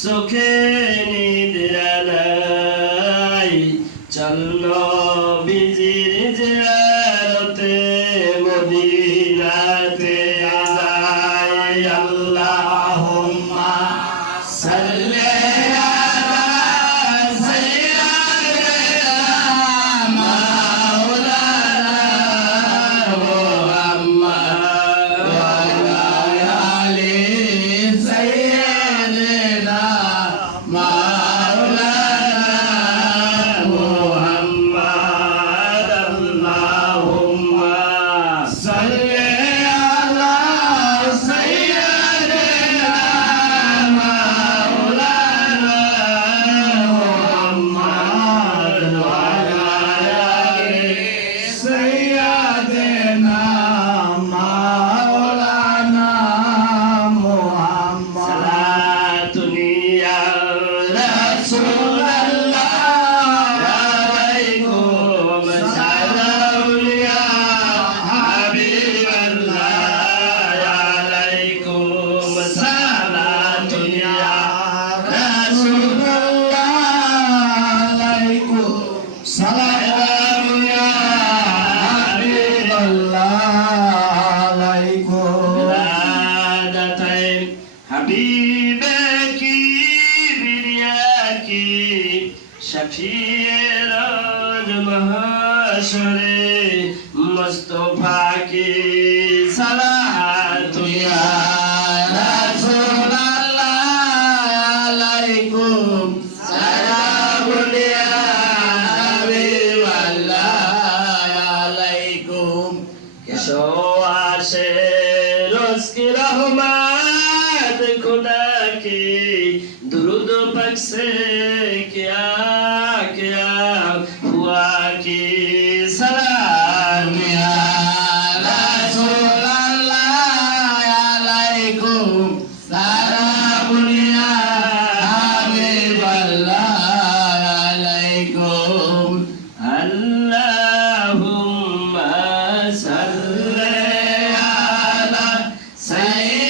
চোখে নিদ্রা নাই চল নবীজির জিয়ারতে মদিনাতে যাই আল্লাহুম্মা সাল্লি शफीर महशरे मुस्तफा की सलात या रसूल अल्लाह अलैकुम सलाम या हबीब अल्लाह अलैकुम कैसो आशे रोज की रहमत खुदा की दुरूद पक से क्या क्या हुआ कि सलाम या रसूल अल्लाह अलैकुम सलाम या हबीब अल्लाह अलैकुम अल्लाहुम्मा सल्ली अला सय्यिदना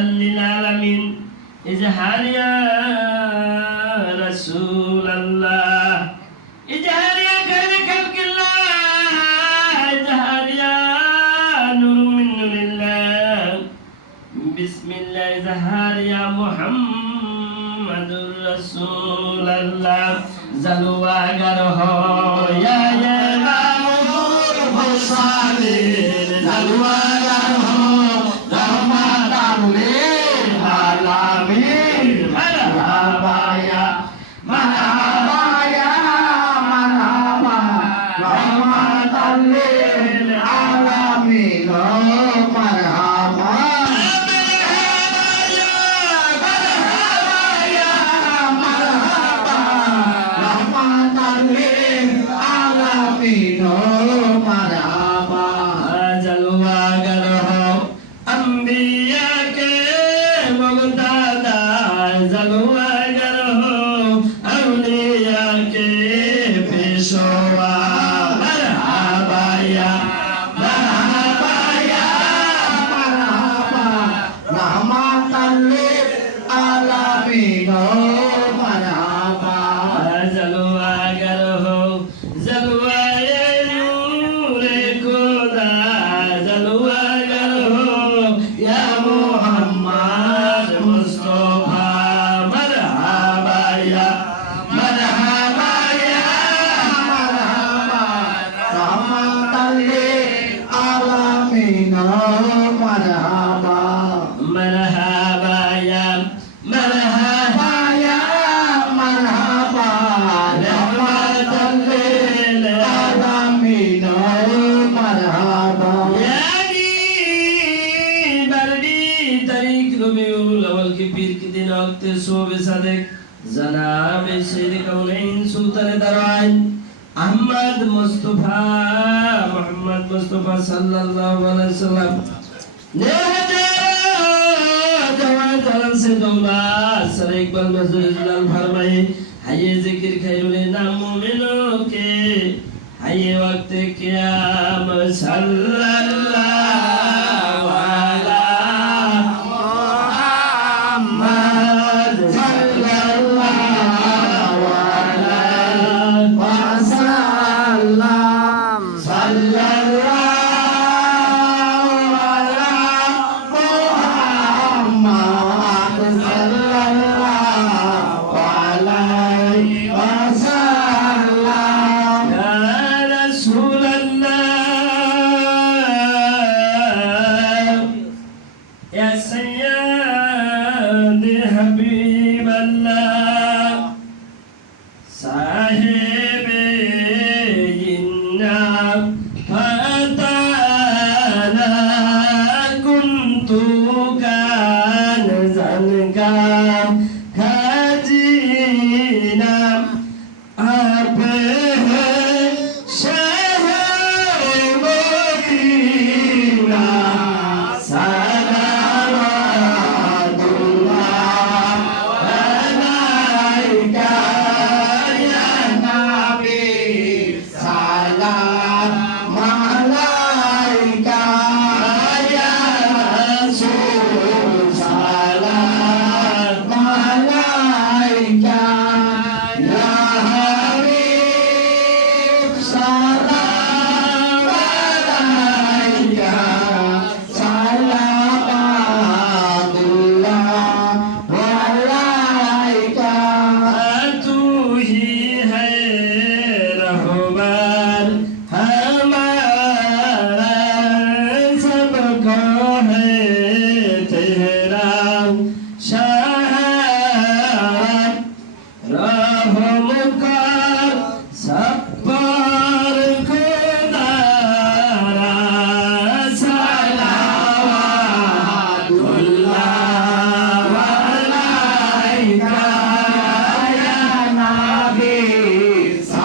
للعالمين اجهر يا رسول الله اجهر يا خير خلق الله اجهر يا نور من نور الله بسم الله اجهر يا محمد رسول الله زلوا اگر ہو یا امام حسین زلوا اگر ہو رحمت للعالمین مرحبا یا مرحبا یا مرحبا رحمت للعالمین مرحبا जनाब शेर कौनैन सुल्तान दरवान अहमद मुस्तफा मोहम्मद मुस्तफा सल्लल्लाहु अलैहि वसल्लम ने जवान से दौला सर इकबाल मजदूर फरमाए हाये जिक्र खैरुल नाम मोमिनों के हाये वक्त क़यामत सल्लल्लाहु अलैहि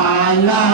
Salam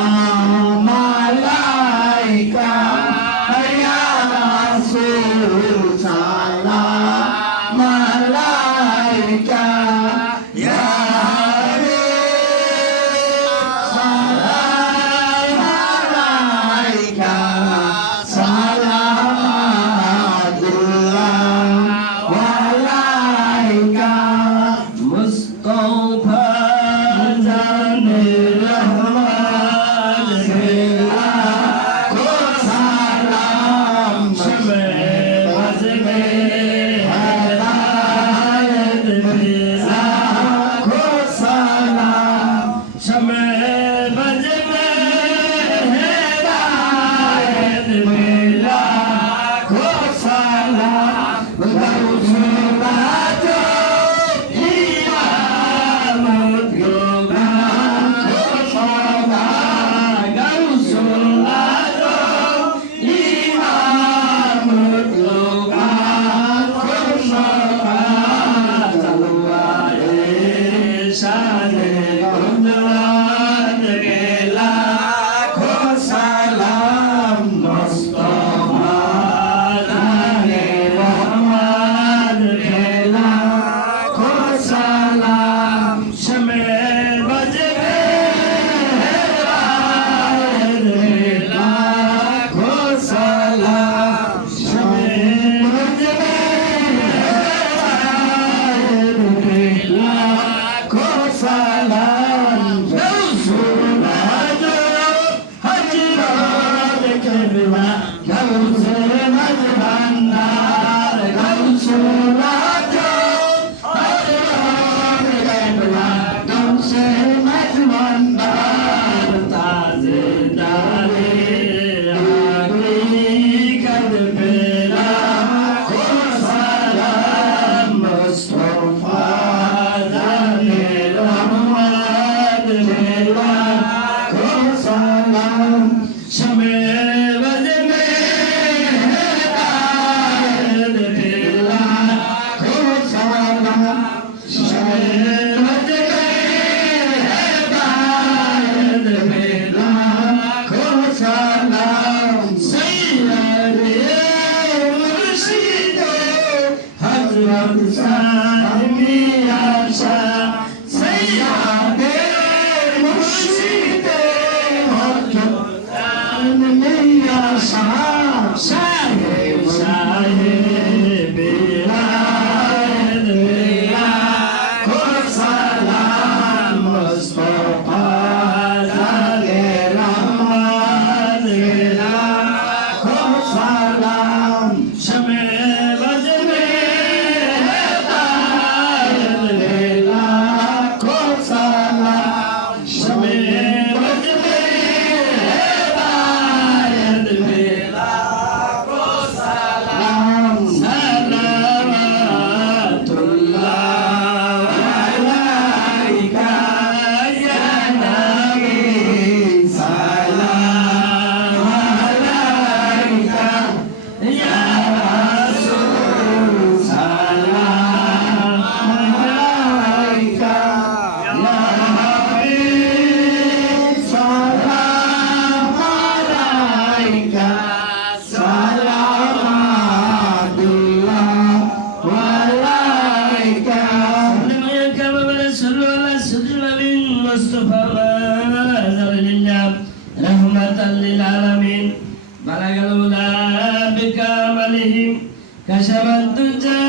كشف الدجى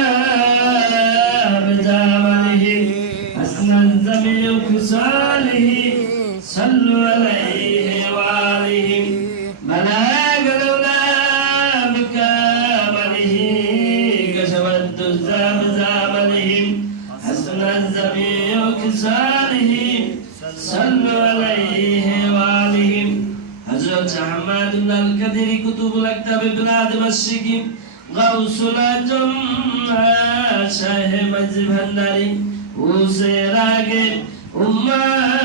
بجماله أسنى الزمي كساله صلوا عليه وآله بلغ الأولى بكماله كشف الدجى بجماله أسنى الزمي كساله صلوا عليه وآله حضرت أحمد بن القدير كتب الأكتاب بلاد مشرق غوث الأعظم شاه مجد بھنڈاری اسے راگے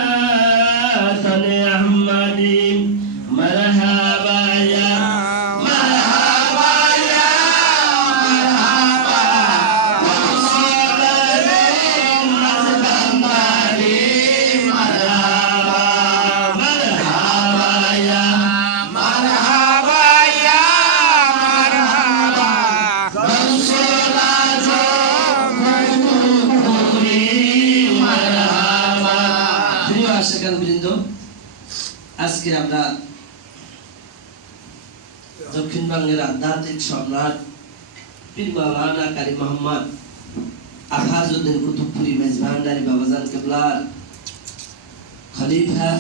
امتن احمدی مرحبا یا مرحبا یا مرحبا غوث الأعظم مجد بھنڈاری مرحبا مرحبا یا مرحبا یا مرحبا غوث الأعظم مجدوری مرحبا প্রিয় আশিকান বৃন্দ, আজকে আমরা দক্ষিণবঙ্গের আধ্যাত্মিক সম্রাট পীর মাওলানা কারি মোহাম্মদ আফাজউদ্দিন কুতুবপুরি মেজভান্ডারি বাবাজান কেবলার খলিফা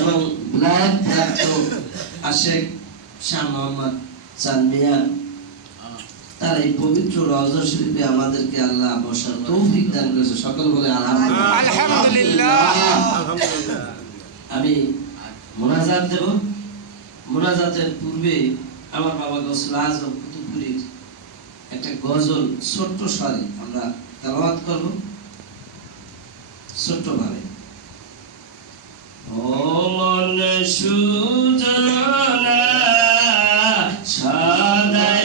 এবং বিলায়াত প্রাপ্ত আশেক শাহ মোহাম্মদ চাঁদ মিয়া, তার এই পবিত্র রওজা শরীফে আমাদেরকে আল্লাহ বসার তৌফিক দান করেছে। সকল বলে আলহামদুলিল্লাহ। আমি মোনাজাত দেব। মোনাজাতের পূর্বে আমার বাবা গৌসুল আজম কুতুবপুরীর একটা গজল ছোট্ট স্বরে আমরা তেলাওয়াত করব, ছোট্ট ভাবে। ও মন সুজনা সদাই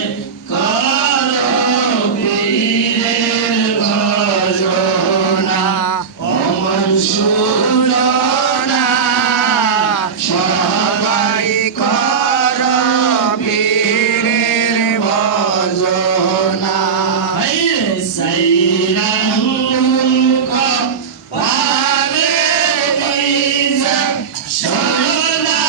Shana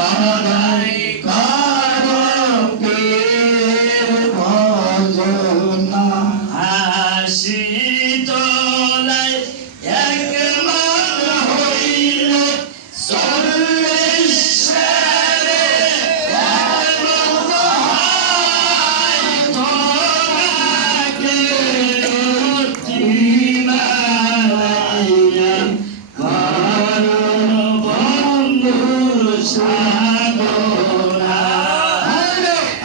সদাই করো পীর ভজনা হাসি তোলাই এক মন হইলে চল্লিশ সেরে তোমাকে দিবাইয়া করো বন্ধু সাধনা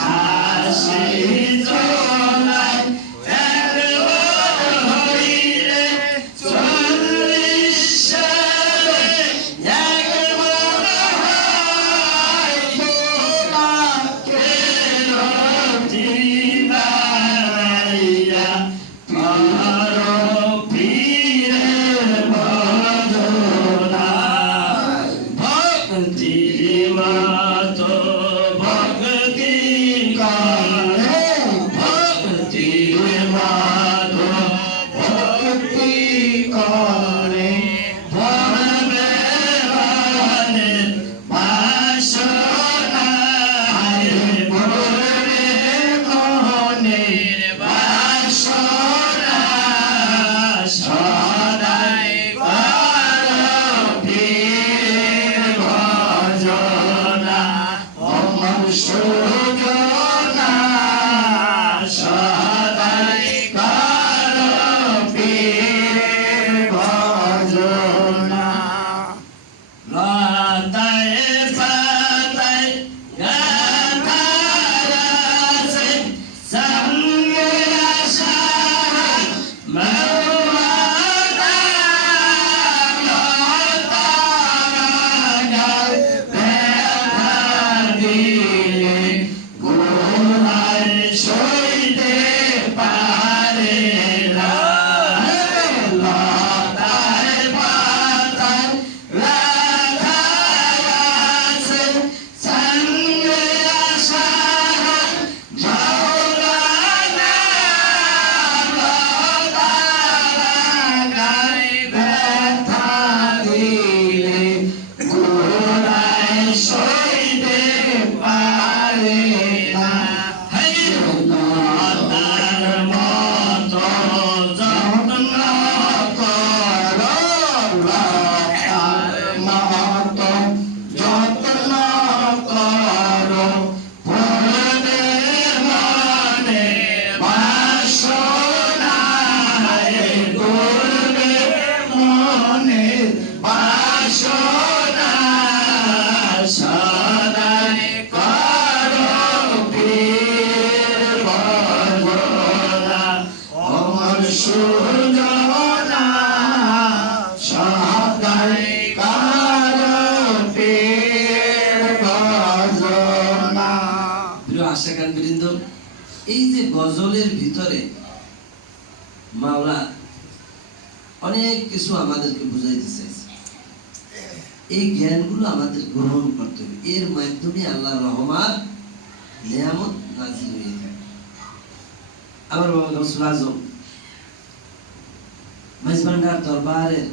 হাসি তোলাই এক মন হইলে চল্লিশ সেরে এক মন হয় তোমাকে দিবাইয়া করো পীরের ভজনা ভক্তি মত ভক্তি করে ভক্তি মত ভক্তি করে ভরবে মনে বাসনা ভরবে মনে বাসনা সদাই করো পীর ভজনা অমর সুজনা সদাই করো পীর ভজনা লতায় পাতায় গাথার আছে সঙ্গে আসা মৌলানা লতার ব্যথা দিলে গোলায় সইতে পারে না লতায় পাতায় রাখার আছে সঙ্গে আসা মৌলানা লতার ব্যথা দিলে গোলায় সইতে পারে না লতার মতো যত্ন করো লতার মতো যত্ন করো ভরবে মনে বাসনা গড়বে মনে বাসনা সদাই করো পীর ভজনা অমর সুজনা সদাই করো পীর ভজনা। প্রিয় আশিকান বৃন্দ, এই যে গজলের ভিতরে মাওলা অনেক কিছু আমাদেরকে বুঝাইতে চাইছে, এই জ্ঞানগুলো আমাদের গ্রহণ করতে হবে। এর মাধ্যমে আল্লাহর রহমত নিয়ামত নাজিল হয়ে থাকে। আমার বাবা গৌসুল আজম মাইজভান্ডার দরবারের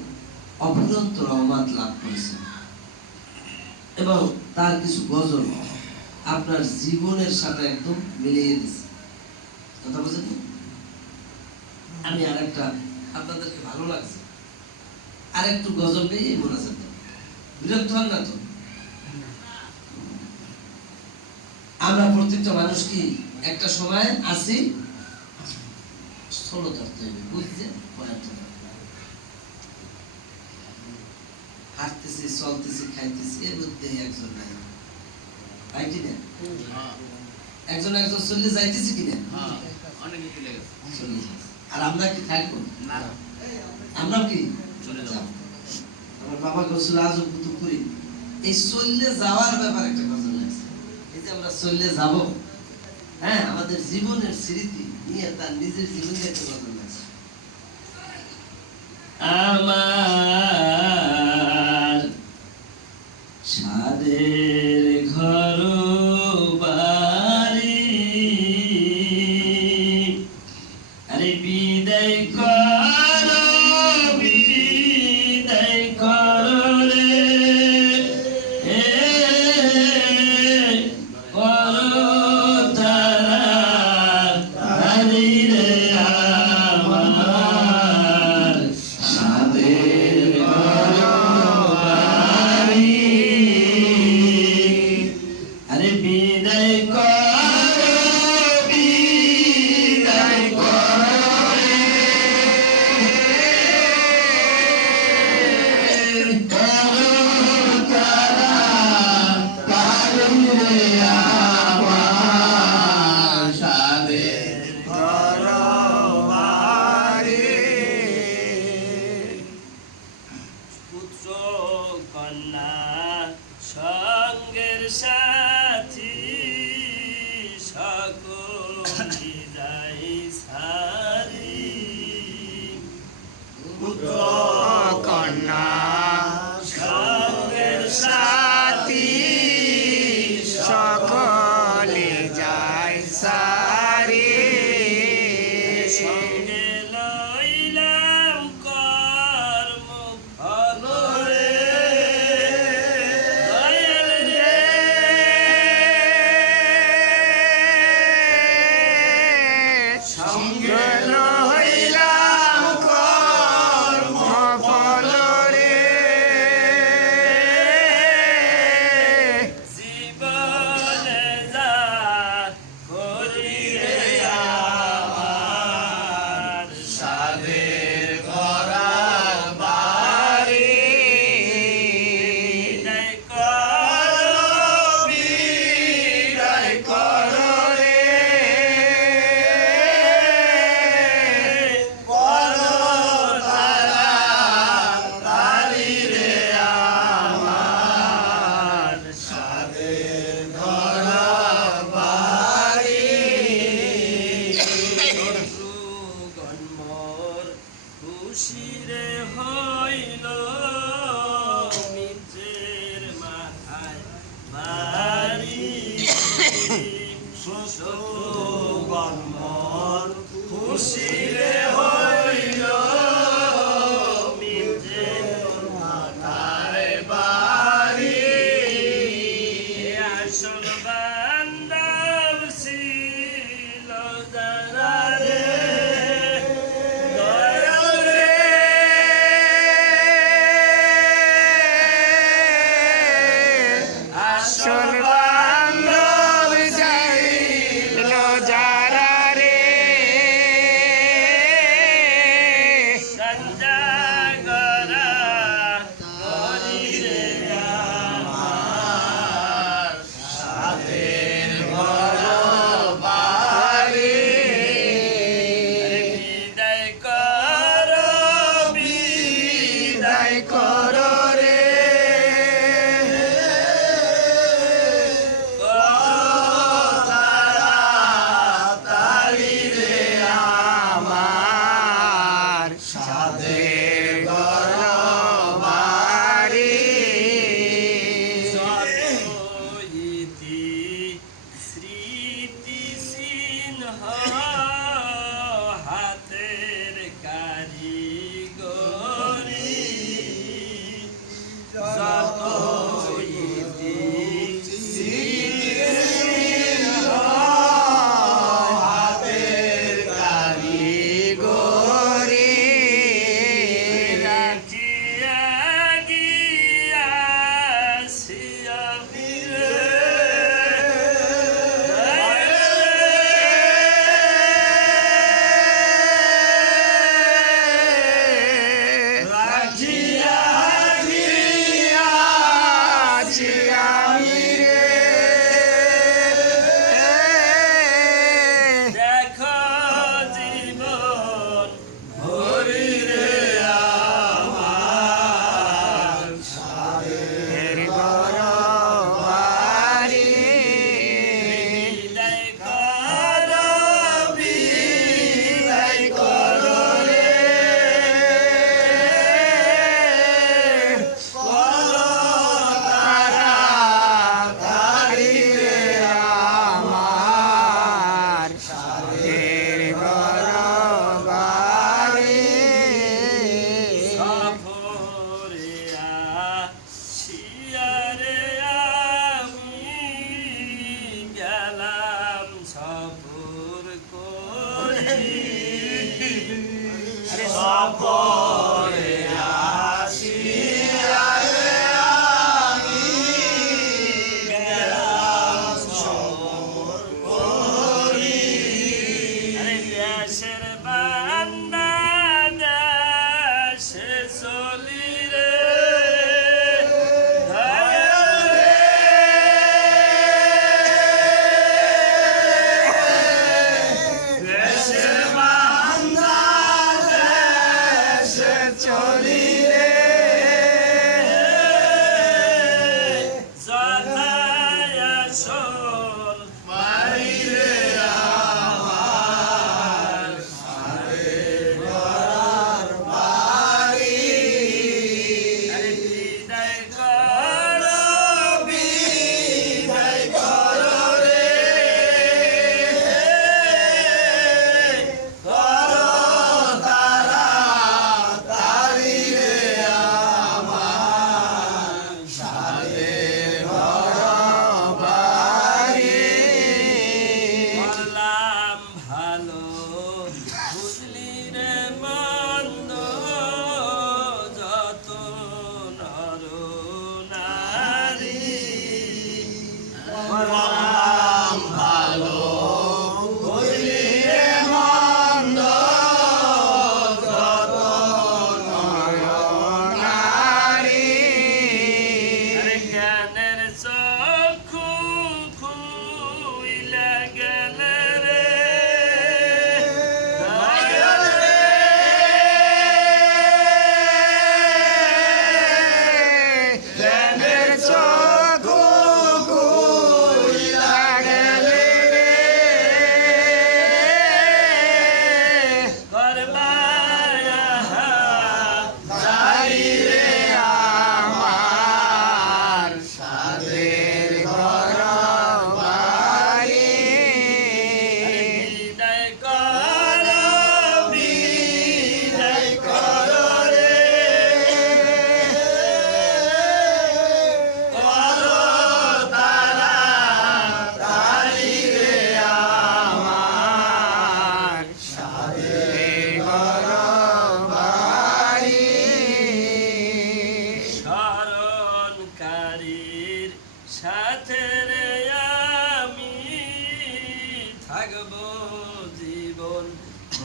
অফুরন্ত রহমত লাভ করেছেন এবং তার কিছু গজল আপনার জীবনের সাথে একদম মিলিয়ে দিচ্ছে। কথা বুঝেন? আমি আরেকটা আপনাদেরকে ভালো লাগছে, আরেকটু গজল পেয়ে এই মোনাজাত দেব। বিরক্ত হন না তো? আমরা প্রত্যেকটা মানুষ কি একটা সময় আসি ষোলো ধরতে হবে, বুঝছে? হাঁটতেছি, চলতেছি, খাইতেছি, এর মধ্যে একজন নাই, তাই কি না? একজন একজন চলে যাইতেছি কিনা? আর আমরা কি থাকবো? আমরা কি চলে যাব? আমার বাবা গৌসুল আজম কুতুবপুরি এই চলে যাওয়ার ব্যাপারে একটা গজল আছে। এই যে আমরা চলে যাব, হ্যাঁ, আমাদের জীবনের স্মৃতি নিয়ে তার নিজের জীবন দিয়ে একটা গজল আছে। আমার ছাদের ঘর বাড়ি, আরে বিদায় করো, বিদায় করো রে, রে আমার সাদের ঘরবাড়ি পুত্র কন্যা সঙ্গের সাথী সকলি যাই সারি পুত্র কন্যা সঙ্গের সাথী সকলে যায় সারি সঙ্গে লইলাম কর্ম ফল রে দয়াল রে সঙ্গে লইলাম কর্ম ফল রে জীবনে যা করি রে আমার সাদের ঘরবাড়ি বিদায় কর বিদায় করো রে করো তাড়াতাড়ি রে আমার সাদের ঘরবাড়ি গণমর খুশি রে হইল নিজের মাথায় বাড়ি গণমর খুশি রে হইল নিজের মাথায় বাড়ি আসল বান্ধব ছিল যারা রে দয়াল রে আসল বান্ধব যাইল যারা রে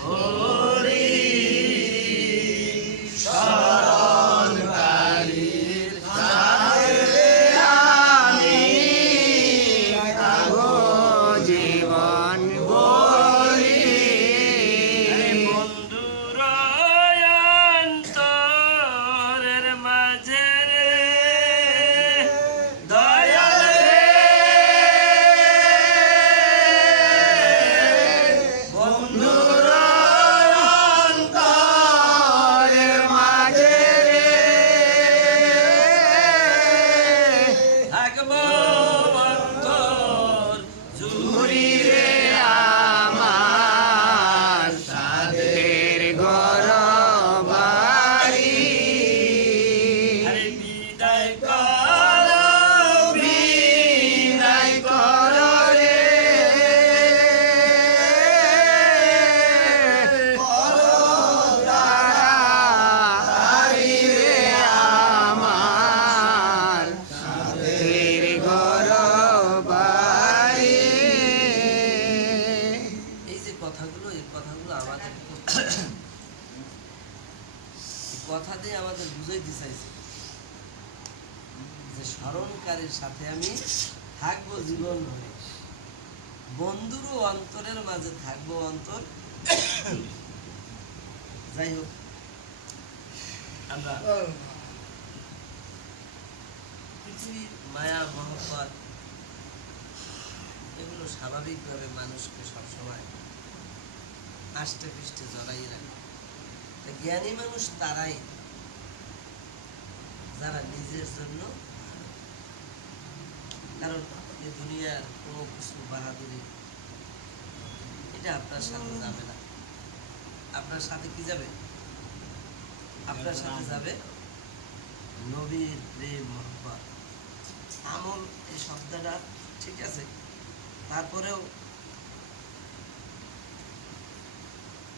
হরি শরণকারীর সাথে আমি থাকবো জীবন ভরি। বন্ধুর অন্তরের মাঝে রে দয়াল রে বন্ধুর অন্তরের মাঝে রে থাকবো অন্তর জুড়ি রে আমার সাদের ঘর বাড়ি। আরে বিদায় বিদায় কর রে তাড়াতাড়ি রে আমার সাদের ঘর বাড়ি। এই যে কথাগুলো এই কথাগুলো আমাদের এই কথা দিয়ে আমাদের বুঝাইতে চাইছে যে স্মরণকারীর সাথে আমি থাকবো জীবন ভরে, বন্ধুরও অন্তরের মাঝে থাকবো অন্তর। যাই হোক, আমরা পৃথিবীর মায়া মহব্বত এগুলো স্বাভাবিকভাবে মানুষকে সবসময় আষ্টে পৃষ্ঠে জড়াই রাখে। তা জ্ঞানী মানুষ তারাই যারা নিজের জন্য, কারণ এই দুনিয়ার কোনো কিছু বাহাদুরি এটা আপনার সাথে যাবে না। আপনার সাথে কি যাবে? আপনার সাথে যাবে নবীর প্রেম মহব্বত। আমল এই শব্দটা ঠিক আছে, তারপরেও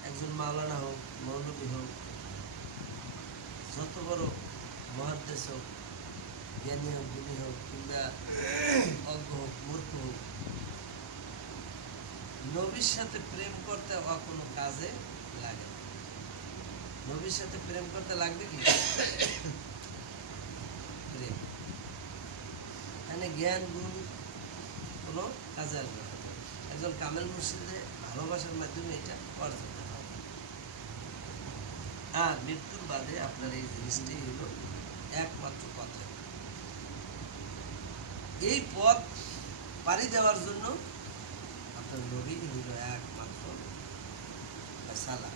একজন মাওলানা হোক, মৌলবী হোক, যত বড় মহাদ্দেশ হোক, জ্ঞানী হোক, গুণী হোক, কিংবা অজ্ঞ হোক, মূর্খ হোক, নবীর সাথে প্রেম করতে কোনো কাজে লাগে না। নবীর সাথে প্রেম করতে লাগবে কি? প্রেম। মানে জ্ঞান গুণ কোনো কাজে আসবে না। একজন কামেল মুর্শিদের ভালোবাসার মাধ্যমে এটা অর্জন করা হবে। আর মৃত্যুর বাদে আপনার এই জিনিসটাই হলো একমাত্র পথ। এই পথ পাড়ি দেওয়ার জন্য আপনার নবী হইল একমাত্র সালা।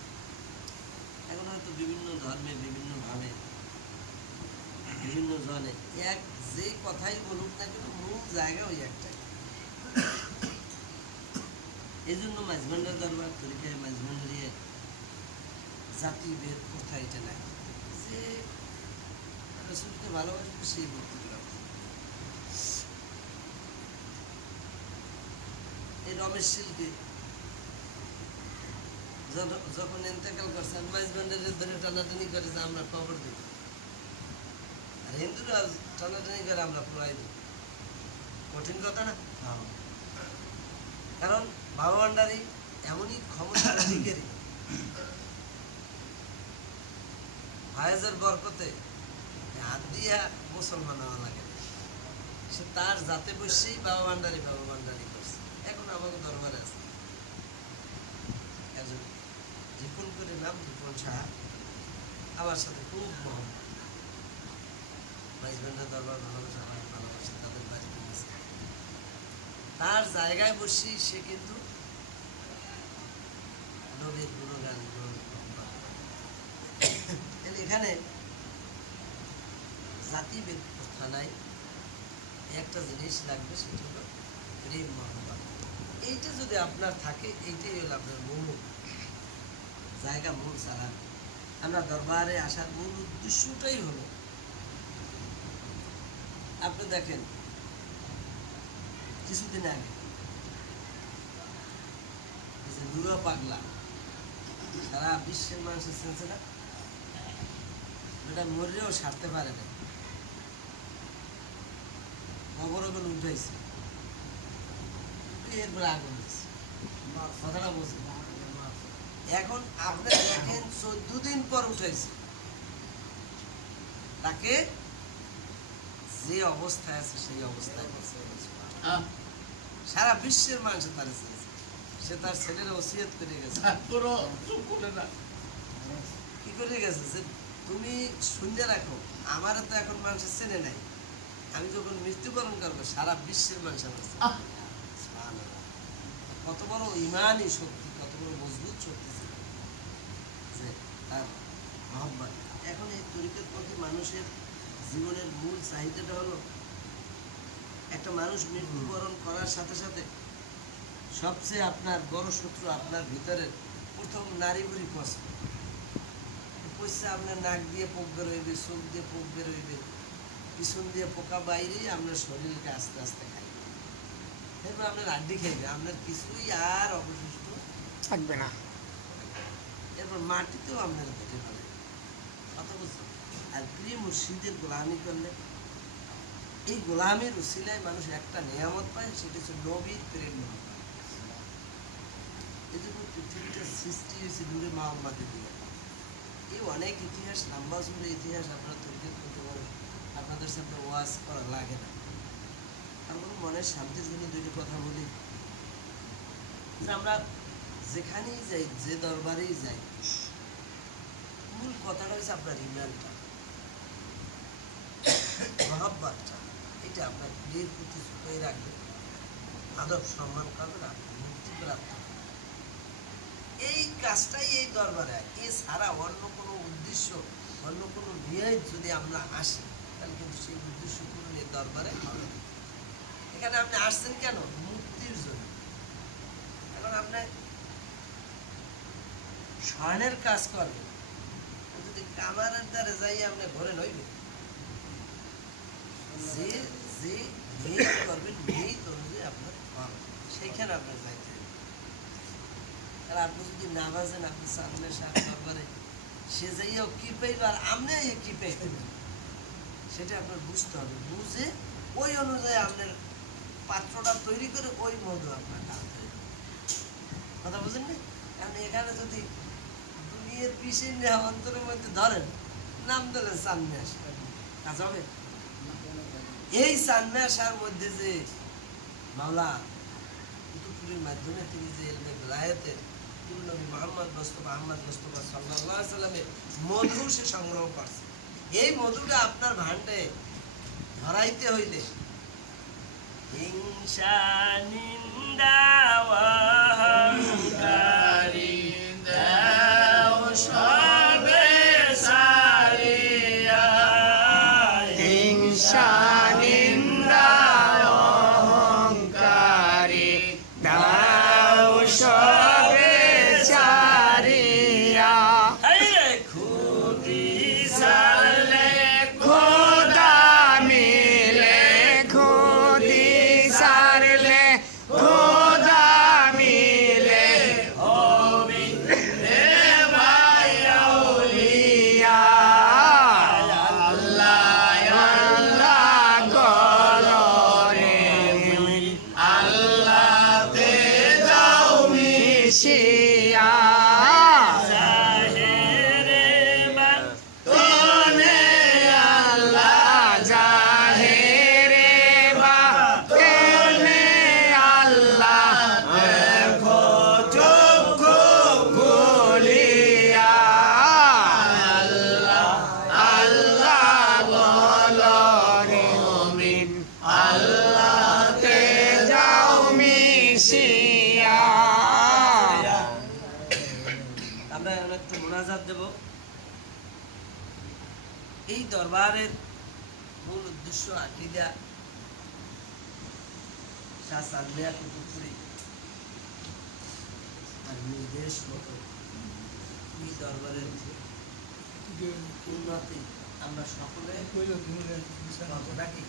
এখন হয়তো বিভিন্ন ধর্মে বিভিন্নভাবে বিভিন্ন জনে এক যে কথাই বলুক না কেন মূল জায়গা ওই একটাই। এই জন্য মাঝভান্ডার দরবার তরিকায় মাঝভান্ডারিয়ে জাতি বের কথা এটা নাই যে রসুলকে ভালোবাসবে সেই ভক্তি করা। এই রমেশ শীলকে যখন ইন্তেকাল করছেন মাঝভান্ডারের ধরে টানাটানি করে যে আমরা কবর দিই, আর হিন্দুরা টানাটানি করে আমরা পুরাই দিই। কঠিন কথা না? কারণ বাবা ভান্ডারী এমনই ক্ষমতার অধিকারী, ফায়েজের বরকতে হাত দিয়া মুসলমান হওয়া লাগে না। সে তার জাতে বসেই বাবা ভান্ডারী করছে। এখন আমাকে দরবারে আছে একজন রিপন করে নাম, রিপন সাহা, আমার সাথে খুব মহব্বত। মাইজভান্ডার দরবার ভালোবাসে, আমার ভালোবাসে, তাদের বাড়িতে গেছে। তার জায়গায় বসি সে কিন্তু নবীর গুণগান এখানে জাতিভেদ কথা নাই। একটা জিনিস লাগবে, সেটা হলো প্রেম মহব্বত। এইটা যদি আপনার থাকে, এইটাই হলো আপনার মূল জায়গা, মূল চালান। আমরা দরবারে আসার মূল উদ্দেশ্যটাই হলো, আপনি দেখেন কিছুদিন আগে নুরা পাগলা সারা বিশ্বের মানুষের চেয়েছে না, এটা মরেও সারতে পারে না, কবরগুলো উঠাইছে, এরপরে আগুন দিয়েছে। কথাটা বলছে এখন আপনি দেখেন 14 দিন পর উঠাইছে তাকে যে অবস্থায় আছে সেই অবস্থায় করছে। সারা বিশ্বের মানুষ তার চেয়েছে, সে তার ছেলের ওসিয়ত করে গেছে। কি করে গেছে যে তুমি শুনে রাখো, আমার তো এখন মানুষের চেনে নাই, আমি যখন মৃত্যুবরণ করবো সারা বিশ্বের মানুষ আমার চেনে। সুবহানাল্লাহ। কত বড় ইমানই শক্তি, কত বড় মজবুত শক্তি ছিল যে তার মহব্বত। এখন এই তরিকের প্রতি মানুষের জীবনের মূল চাহিদাটা হলো, একটা মানুষ মৃত্যুবরণ করার সাথে সাথে সবচেয়ে আপনার বড় শত্রু আপনার ভিতরের প্রথম নারী বুড়ি পছন্দ পয়সা, আপনার নাক দিয়ে পোক বের হইবে, চোখ দিয়ে পোক বের হইবে, পিছন দিয়ে পোকা বাইরেই আপনার শরীরকে আস্তে আস্তে খাইবে, এরপর আপনার আড্ডি খাইবে, আপনার কিছুই আর অবশিষ্ট থাকবে না। এরপর মাটিতেও আপনার দেখে ফেলে কত বুঝছেন। আর প্রিয় মুর্শিদের গোলামি করলে, এই গোলামির উসিলায় মানুষ একটা নিয়ামত পায়, সেটা হচ্ছে নবীর প্রেম মহব্বত। এই জন্য পৃথিবীটা সৃষ্টি হয়েছে নূরে মুহাম্মাদের দিয়ে। এই অনেক ইতিহাস, লম্বা চূড়ে ইতিহাস, আপনারা তৈরি করতে পারেন, আপনাদের সাথে ওয়াজ করা লাগে না। তারপর মনের শান্তির জন্য দুইটি কথা বলি, যে আমরা যেখানেই যাই, যে দরবারেই যাই, মূল কথাটা হচ্ছে আপনার ইমানটা, মহব্বতটা, এটা আপনার প্রিয়ের প্রতি ঝুঁকিয়ে রাখবেন, আদব সম্মান করবেন, আপনি মুক্তি প্রাপ্ত হবেন। এই কাজটাই এই দরবারে, এছাড়া অন্য কোনো উদ্দেশ্য, অন্য কোনো নিয়ত যদি আমরা আসি, তাহলে কিন্তু সেই উদ্দেশ্য পূরণ এই দরবারে হবে না। এখানে আপনি আসছেন কেন? মুক্তির জন্য। এখন আপনি স্বর্ণের কাজ করবেন, যদি কামারের দ্বারা যাই আপনি ঘরে নইবেন, যে যে নিয়ত করবেন, নিয়ত অনুযায়ী আপনার হবে, সেইখানে আপনার যাইতে হবে। আর আপনি যদি না বাজেন, আপনি সামনে সাথে দরবারে সে যাইও কি পাইবে আর আপনি কি পাইবেন, সেটা আপনার বুঝতে হবে। বুঝে ওই অনুযায়ী আপনার পাত্রটা তৈরি করে ওই মধু আপনার ঢালতে হবে। কথা বুঝেন না? কারণ এখানে যদি দুনিয়ার পিছিয়ে নেওয়া অন্তরের মধ্যে ধরেন, নাম দিলেন সামনে আসে, কাজ হবে? এই সামনে আসার মধ্যে যে মাওলা কুতুবপুরীর মাধ্যমে তিনি যে ইলমে বেলায়েতের নবী মুহাম্মদ মুস্তাফা আহমদ মুস্তাফা সাল্লাল্লাহু আলাইহি সাল্লামের মধু সে সংগ্রহ করছে, এই মধুটা আপনার ভান্ডে ধরাইতে হইলে হিংসা নিন্দা অহংকারী দাও সবে সারিয়া, হিংসা নিন্দা অহংকারী দাও সবে ছাড়িয়া, হায়রে খুদি সালে খোদা মিলে খুদি সারলে, খোদা মিলে হবি রে ভাই আউলিয়া, আল্লাহ আল্লাহ গলরে আল্লাহতে যাও মিশিয়া, জাহেরে বা তোনে আল্লাহ জাহেরে বাতেনে আল্লাহ দেখো চক্ষু খুলিয়া, আল্লাহ আল্লাহ বলরে মুমিন আল্লাহতে যাও মিশিয়া। আমরা এখন একটু মোনাজাত দেব। এই দরবারের মূল উদ্দেশ্য আকিদা, শাহ সালমিয়া কুতুবপুরী আর নির্দেশ মতো এই দরবারের উন্নতি আমরা সকলে রাখি,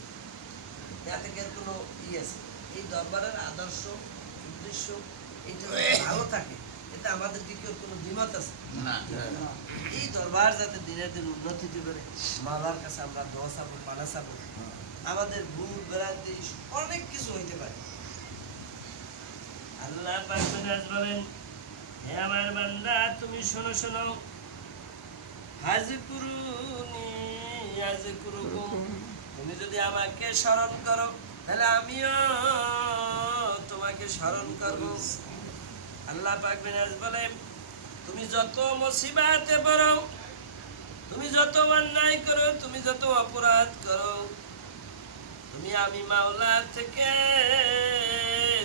যাতে এর কোনো আছে, এই দরবারের আদর্শ উদ্দেশ্য এইটা ভালো থাকে, এতে আমাদেরকে কেউ কোনো দ্বিমত আছে এই দরবার যাতে দিনের দিন উন্নতি করে, মাওলার কাছে আমরা দোয়া চাবো, পানা চাবো, আমাদের ভুল বেড়াতে অনেক কিছু হইতে পারে। আল্লাহ পাক বলেন হে আমার বান্দা তুমি শোনো শোনো, হাযকুরুনি আযকুরুকুম, তুমি যদি আমাকে স্মরণ করো তাহলে আমিও তোমাকে স্মরণ করব। আল্লাহ পাক বিনাশ বলেন, তুমি যত মুসিবতে পড়ো, তুমি যত অন্যায় করো, তুমি যত অপরাধ করো, তুমি আমি মাওলা থেকে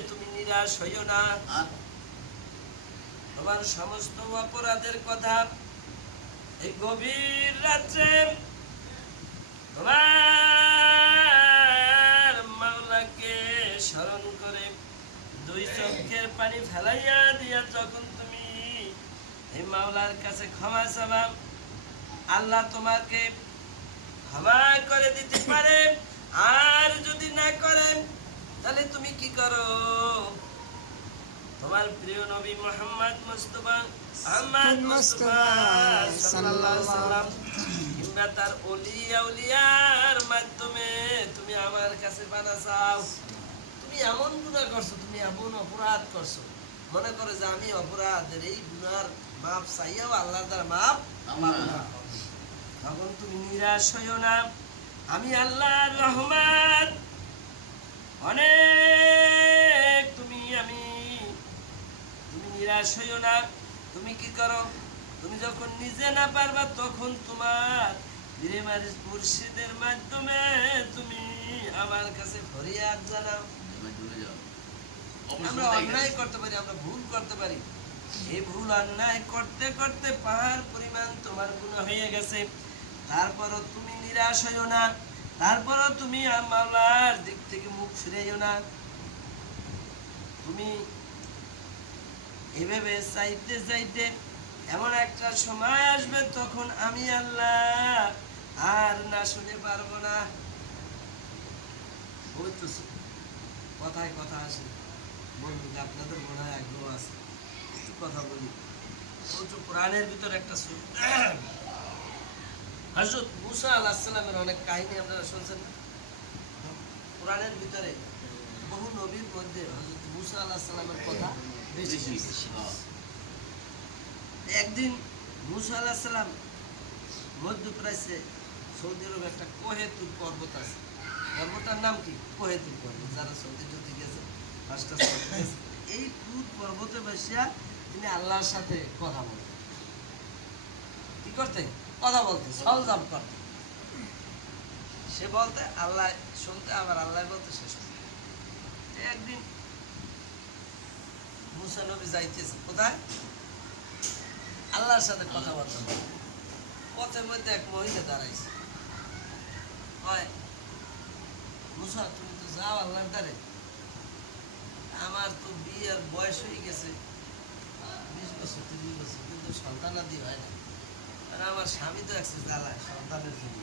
তুমি নিরাশ হইও না। তোমার সমস্ত অপরাধের কথা এই গভীর রাত্রে তোমার মাওলাকে স্মরণ করে দুই চোখের পানি ফেলাইয়া দিয়া যখন তুমি এই মাওলার কাছে ক্ষমা চাবা, আল্লাহ তোমাকে ক্ষমা করে দিতে পারে। আর যদি না করে তাহলে তুমি কি করো, তোমার প্রিয় নবী মুহাম্মদ মুস্তাফা সাল্লাল্লাহু আলাইহি সাল্লাম কিংবা তার উলিয়ার মাধ্যমে তুমি আমার কাছে পানা চাও। তুমি এমন গুনাহ করছো, তুমি এমন অপরাধ করছো, মনে করো যে আমি অপরাধের এই গুনার মাপ চাইয়াও আল্লাহর দ্বারা মাপ পাবো না, তখন তুমি নিরাশ হইও না। আমি আল্লাহর রহমান অনেক, তুমি নিরাশ হইও না। তুমি কি করো, তুমি যখন নিজে না পারবা তখন তোমার মুর্শিদের মাধ্যমে তুমি আমার কাছে ফরিয়াদ জানাও। আমরা অন্যায় করতে পারি, আমরা ভুল করতে পারি, এই ভুল অন্যায় করতে করতে পাহাড় পরিমাণ তোমার গুনাহ হয়ে গেছে, তারপরও তুমি নিরাশ হইও না, তারপরও তুমি মাওলার দিক থেকে মুখ ফিরাইও না। তুমি এভাবে চাইতে চাইতে এমন একটা সময় আসবে তখন আমি আল্লাহ আর না শুনে পারবো না। বলতেছি কথায় কথা আসে, বলবো যে আপনাদের মনে হয় আগ্রহ আছে, একটু কথা বলি। পবিত্র কোরআনের ভিতর একটা হযরত মুসা আলাইহিস সালামের অনেক কাহিনী আপনারা শুনছেন না? কোরআনের ভিতরে বহু নবীর মধ্যে হযরত মুসা আলাইহিস সালামের কথা বেশি। একদিন মুসা আলাইহিস সালাম মধ্যপ্রাচ্যে সৌদি আরবে একটা কোহেতুর পর্বত আছে, পর্বতটার নাম কি? কোহেতুর পর্বত। যারা সৌদি যদি গেছে এই তুর পর্বতে বসিয়া তিনি আল্লাহর সাথে কথা বলতেন। কি করতে? কথা বলতে, সলজাম করতে। সে বলতে আল্লাহ শুনতে, আবার আল্লাহ বলতে সে শুনতে। একদিন মুসা নবী যাইতেছে কোথায়? আল্লাহর সাথে কথা বলতে। পথের মধ্যে এক মহিলা দাঁড়াইছে, হয় মুসা তুমি তো যাও আল্লাহর দ্বারে, আমার তো বিয়ের বয়স হয়ে গেছে 20 বছর 30 বছর, কিন্তু সন্তানাদি হয় না, আর আমার স্বামী তো একটু জ্বালায় সন্তানের জন্য,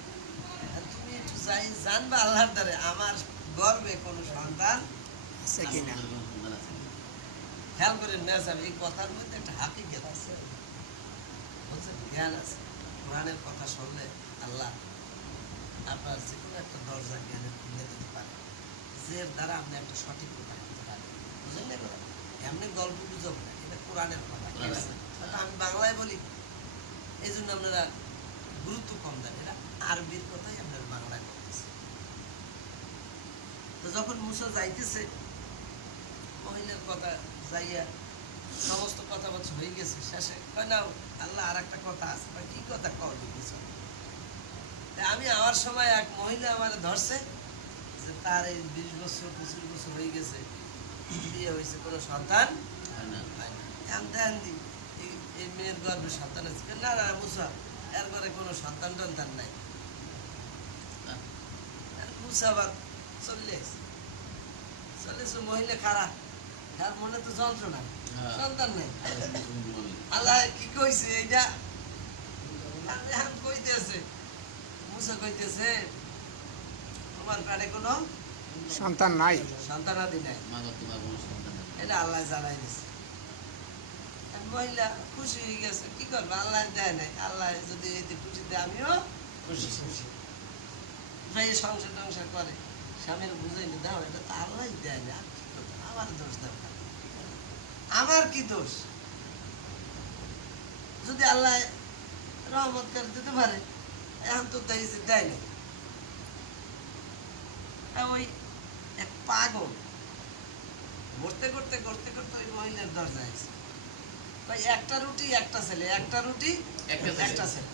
তুমি একটু যাই জানবা আল্লাহর দ্বারে আমার গর্বে কোনো সন্তান আছে কিনা। খেয়াল করে নেওয়া যাবে, এই কথার মধ্যে একটা হাকিকত আছে, বলছে জ্ঞান আছে। কোরআনের কথা শুনলে আল্লাহ আপনার যে কোনো একটা দরজা জ্ঞানের খুলে দিতে পারে, যে দ্বারা আপনি একটা সঠিক কথা বলতে পারেন। বুঝলেন না কথা? এমনি গল্প গুজব না, এটা কোরআনের কথা। আমি বাংলায় বলি, এই জন্য আপনারা গুরুত্ব কম দেন, এটা আরবির কথাই আপনার বাংলায় বলতেছে। তো যখন মুসা যাইতেছে, মহিলার কথা যাইয়া সমস্ত কথাবার্তা হয়ে গেছে, শেষে কয় না আল্লাহ আর একটা কথা আছে। কি কথা? কবে কিছু আমি আমার সময় এক মহিলা আমার ধরছে যে তার এই 20 বছর 25 বছর হয়ে গেছে, বিয়ে হয়েছে, কোনো সন্তান এই মেয়ের গর্ভে সন্তান আছে। না না মুসা, এর ঘরে কোনো সন্তান টন্তান নাই। মুসা আবার চল্লিশ মহিলা খারাপ, তার মনে তো যন্ত্রণা, সন্তান নেই। আল্লাহ কি কইছে এইটা কইতেছে, মুসা কইতেছে তোমার পেটে কোনো সন্তান নাই, সন্তানাদি নাই, এটা আল্লাহ জানাই দিছে। মহিলা খুশি হয়ে গেছে, কি করবে, আল্লাহ দেয় নাই, আল্লাহ যদি এতে খুশি দেয় আমিও খুশি খুশি। ভাই সংসার টংসার করে, স্বামীর বুঝাইলে দাও এটা তো আল্লাহ দেয় না, আমার দোষ দরকার, আমার কি দোষ? যদি আল্লাহ রহমত করে দিতে পারে, এখন তো দেখছি দেয় না। ওই এক পাগল ঘুরতে করতে করতে করতে ওই মহিলার দরজায় আছে, ভাই একটা রুটি একটা ছেলে, একটা রুটি একটা ছেলে।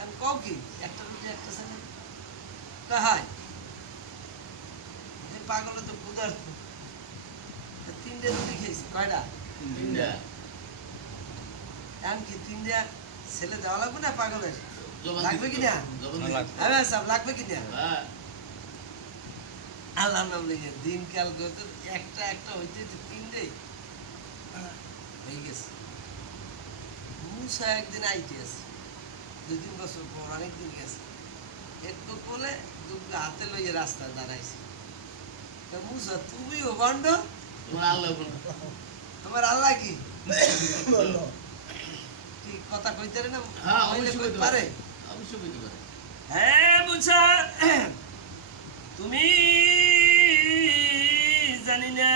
আমি কও কি একটা রুটি একটা ছেলে? হয় পাগলে তো ক্ষুধার্ত, 3টে রুটি খেয়েছি। কয়টা? 3টা। এখন কি 3টা ছেলে দেওয়া লাগবে না পাগলের? লাগবে কিনা? হ্যাঁ সব লাগবে কিনা? আল্লাহ নাম লিখে দিনকাল করতে একটা একটা হইতে 3টে হয়ে গেছে। মুসা একদিন আইতে আছে, 2-3 বছর পর, অনেকদিন গেছে, একটু কোলে দুটো হাতে লইয়ে রাস্তায় দাঁড়াইছে। তা মুসা তুমিও বন্ড, তোমার আল্লাহ কি ঠিক কথা কইতে না? পারে হ্যাঁ মুসা, তুমি জানি না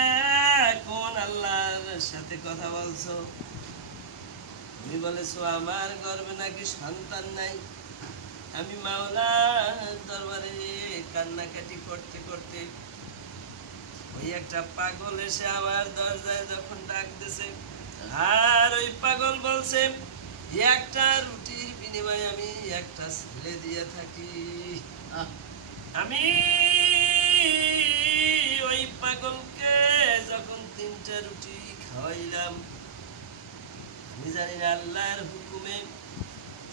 কোন আল্লাহর সাথে কথা বলছো। তুমি বলেছো আমার গর্ভে নাকি সন্তান নাই। আমি মাওলার দরবারে কান্নাকাটি করতে করতে ওই একটা পাগল এসে আমার দরজায় যখন ডাক দিছে, আর ওই পাগল বলছে একটা রুটির বিনিময়ে আমি একটা ছেলে দিয়ে থাকি। আমি ওই পাগলকে যখন 3টা রুটি খাওয়াইলাম, আমি জানি না আল্লাহর হুকুমে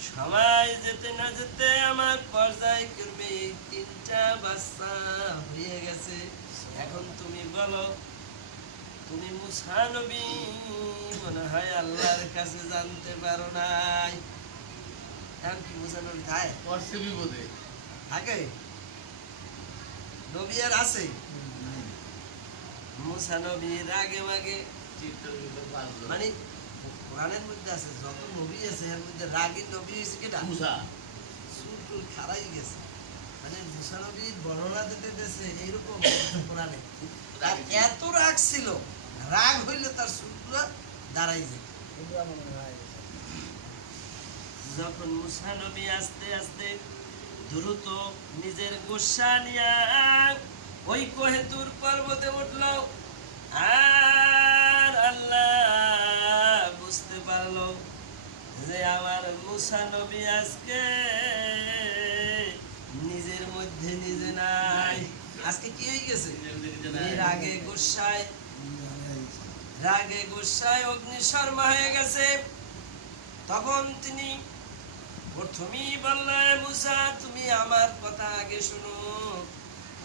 সময় যেতে না যেতে আমার পর্যায়ক্রমে 3টা বাচ্চা হয়ে গেছে। এখন তুমি বলো, তুমি মুসা নবী মনে হয় আল্লাহর কাছে জানতে পারো নাই। এখন কি মুসা নবী খায়? থাকে নবী আর আছে? মুসা নবীর আগে মাগে মানে কোরআনের মধ্যে আছে, যত নবী আছে এর মধ্যে রাগের নবী হয়েছে কেটা? মুসা। সুরটুল খারাই গেছে, মানে মুসা নবীর বর্ণনা দিতে দিয়েছে এইরকম কোরআনে। তার এত রাগ ছিল, রাগ হইলে তার সুরগুলো দাঁড়াই যায়। যখন মুসা নবী আস্তে আস্তে দ্রুত নিজের গোসা নিয়া ওই কোহেতুর পর্বতে উঠল, আর আল্লাহ বুঝতে পারলো যে আমার মুসা নবী আজকে নিজের মধ্যে নিজে নাই। আজকে কি হয়ে গেছে? রাগে গোসায় অগ্নিশর্মা হয়ে গেছে। তখন তিনি প্রথমেই বললেন, মুসা তুমি আমার কথা আগে শুনো,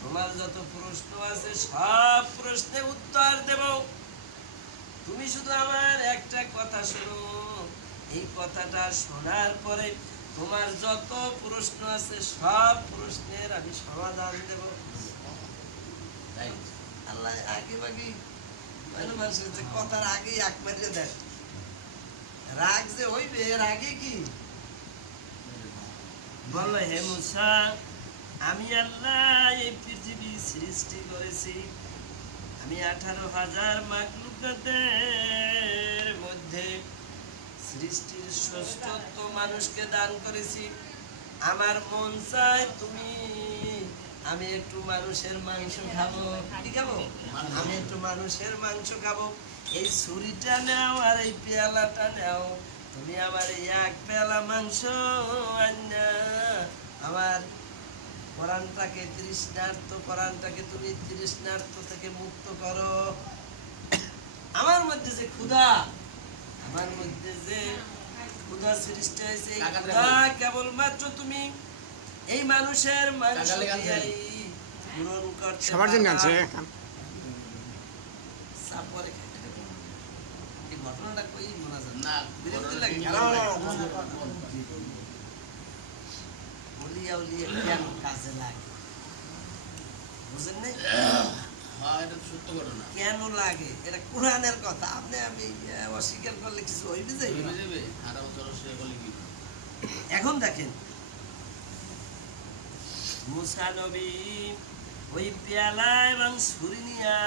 তোমার যত প্রশ্ন আছে সব প্রশ্নের উত্তর দেব, তুমি শুধু আমার একটা কথা শোনো। এই কথাটা শোনার পরে তোমার যত প্রশ্ন আছে সব প্রশ্নের আমি সমাধান দেব। আল্লাহ আগে বাকি মানুষের যে কথার আগেই আগ মেরে দেয়, রাগ যে হইবে এর আগে কি বললো, হে মুসা আমি আল্লাহ এই পৃথিবী সৃষ্টি করেছি, আমি 18,000 মাখলুকাতের মধ্যে সৃষ্টির শ্রেষ্ঠত্ব মানুষকে দান করেছি। আমার মন চায় আমি একটু মানুষের মাংস খাবো। কি খাবো? আমি একটু মানুষের মাংস খাবো। এই ছুরিটা নাও আর এই পেয়ালাটা নাও, তুমি আমার এই 1 পেয়ালা মাংস আন্না আমার পরাণটাকে পরাণটাকে তুমি তৃষ্ণার্ত থেকে মুক্ত করো। আমার মধ্যে যে ক্ষুধা, আমার মধ্যে যে ক্ষুধা সৃষ্টি হয়েছে, এই ক্ষুধা কেবলমাত্র তুমি এই মানুষের মাংস দিয়েই পূরণ করতে সবার জন্য আছে। এই ঘটনাটা কই মনে আছে না, বিরক্তি লাগে। বলিয়া উলিয়া কেন কাজে লাগে বুঝেন নাই? সত্য ঘটনা। কেন লাগে? এটা কোরআনের কথা, আপনি আমি অস্বীকার করলে কিছু হইবে যাইবে না। এখন দেখেন মুসা নবী ওই পেয়ালা এবং ছুরি নিয়া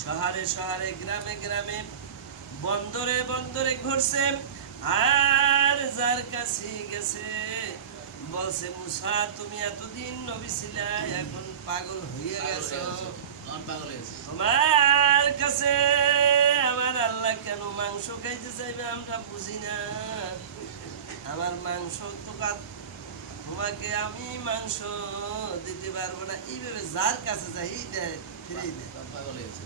শহরে শহরে গ্রামে গ্রামে বন্দরে বন্দরে ঘুরছে, আর যার কাছে গেছে বলছে, মুসা তুমি এতদিন নবী ছিলা, এখন পাগল হয়ে গেছো। পাগল হয়েছে। তোমার কাছে আমার আল্লাহ কেন মাংস খাইতে চাইবে আমরা বুঝি না। আমার মাংস তো তোমাকে আমি মাংস দিতে পারবো না। এইভাবে যার কাছে যাই দেয়, ফিরেই দেয়। পাগল হয়েছে।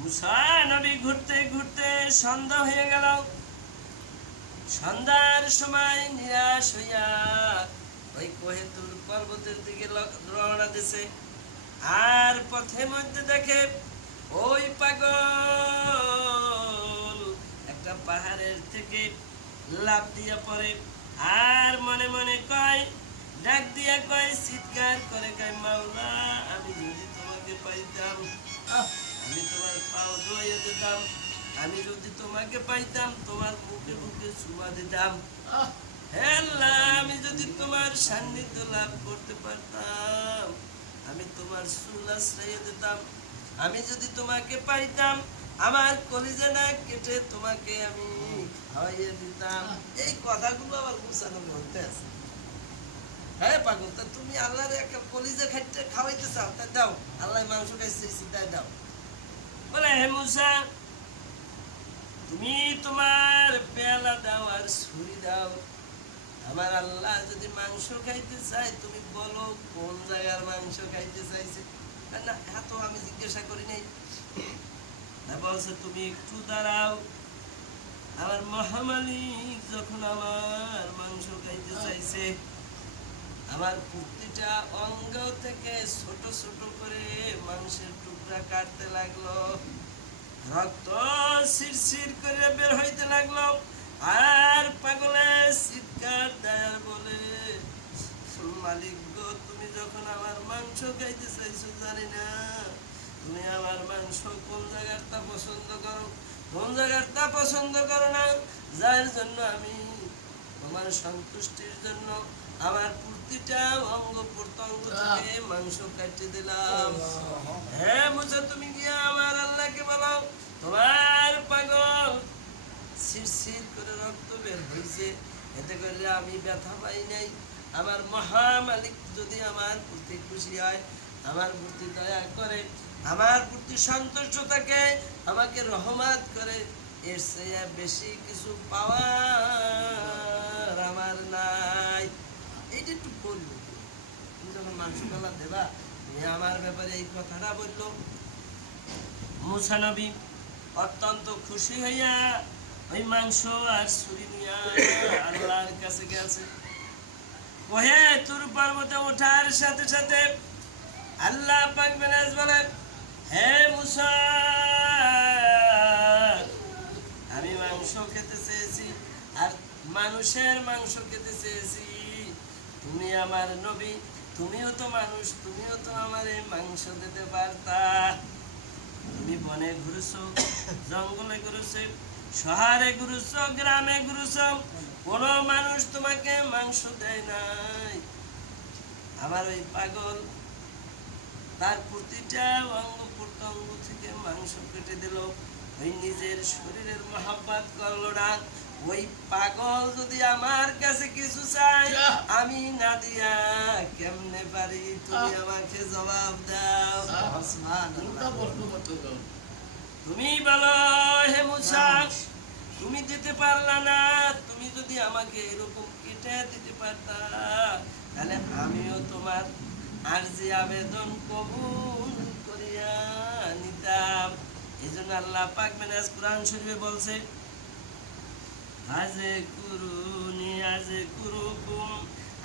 মুসা নবী ঘুরতে ঘুরতে সন্ধ্যা হয়ে গেল। সন্ধ্যার সময় নিরাশ হইয়া ওই কোহেতুর পর্বতের দিকে রওনা দিছে। আর পথে মধ্যে দেখে ওই পাগল একটা পাহাড়ের থেকে লাফ দিয়া পড়ে, আর মনে মনে কয়, ডাক দিয়া কয়, চিৎকার করে কয়, মাওলা আমি যদি তোমাকে পাইতাম, আমি তোমার পাও ধুইয়া দিতাম, আমি যদি তোমাকে পাইতাম তোমার বুকে বুকে চুমা দিতাম। হে আল্লাহ, আমি যদি তোমার সান্নিধ্য লাভ করতে পারতাম, আমি তোমার চুল আশ্রয় দিতাম, আমি যদি তোমাকে পাইতাম আমার কলিজা না কেটে তোমাকে আমি খাওয়াইয়ে দিতাম। এই কথাগুলো আবার মুসা নবী বলতে আছে। হ্যাঁ পাগল, তা তুমি আল্লাহর একটা কলিজা খাইতে খাওয়াইতে চাও, তাই দাও, আল্লাহ মাংস খাইছে তাই দাও। বলে, হে মুসা, তুমি তোমার পেয়ালা দাও আর ছুরি দাও, আমার আল্লাহ যদি মাংস খাইতে চায় তুমি বলো কোন জায়গার মাংস খাইতে চাইছে। না হ্যাঁ তো আমি জিজ্ঞাসা করি নাই। বলছে, তুমি একটু দাঁড়াও, আমার মহামালিক যখন আমার মাংস খাইতে চাইছে, আমার প্রতিটা অঙ্গ থেকে ছোট ছোট করে মাংসের টুকরা কাটতে লাগলো, রক্ত শিরশির করে বের হইতে লাগলো, আর পাগলে চিৎকার দেয় বলে, মালিক গো, তুমি যখন আমার মাংস খাইতে চাইছো জানি না তুমি আমার মাংস কোন জায়গাটা পছন্দ করো, কোন জায়গাটা পছন্দ করো না, যার জন্য আমি তোমার সন্তুষ্টির জন্য আমার প্রতিটা অঙ্গ প্রত্যঙ্গ থেকে মাংস কাটতে দিলাম। হ্যাঁ মুসা, তুমি গিয়ে আমার আল্লাহকে বলো তোমার পাগল শিরশির করে রক্ত বের হয়েছে, এতে করে আমি ব্যথা পাই নাই। আমার মহামালিক যদি আমার প্রতি খুশি হয়, আমার প্রতি দয়া করে, আমার প্রতি সন্তুষ্ট থাকে, আমাকে রহমত করে, এর চেয়ে বেশি কিছু পাওয়ার আমার নাই। এইটা একটু বললো, তুমি যখন মাংস গলা দেবা তুমি আমার ব্যাপারে এই কথাটা বললো। মুসা নবী অত্যন্ত খুশি হইয়া ওই মাংস আর ছুরি নিয়া আল্লাহর কাছে গেছে। ওহে তুর পর্বতে ওঠার সাথে সাথে আল্লাহ পাক বেলাস বলেন, হে মুসা, আমি মাংস খেতে চেয়েছি আর মানুষের মাংস খেতে চেয়েছি। তুমি আমার নবী, তুমিও তো মানুষ, তুমিও তো আমার এই মাংস দিতে পারতা। তুমি বনে ঘুরেছো, জঙ্গলে ঘুরেছো, শহরে ঘুরেছো, গ্রামে ঘুরেছো, কোন মানুষ তোমাকে মাংস দেয় নাই। আমার ওই পাগল তার প্রতিটা অঙ্গ প্রত্যঙ্গ থেকে মাংস কেটে দিল, ওই নিজের শরীরের মহব্বত করলো না। ওই পাগল যদি আমার কাছে কিছু চায় আমি না দিয়া কেমনে পারি? তুমি আমাকে জবাব দাও। তুমি বলো, হে মুসা, তুমি দিতে পারলা না। তুমি যদি আমাকে এরকম কেটে দিতে পারতা তাহলে আমিও তোমার আরজি আবেদন কবুল করিয়া নিতাম। এই জন্য আল্লাহ পাক মেনাজ কুরআন শরীফে বলছে, আজে কুরুনি আজে কুরুকুম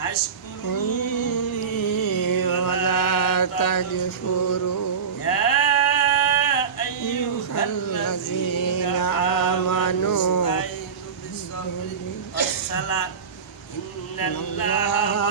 আশকুরুনি ওয়ালা তাকফুরু ইয়া আইয়ুহাল্লাযীনা আমানু বিস-সাবরি ওয়াস-সালাত ইন্নাল্লাহা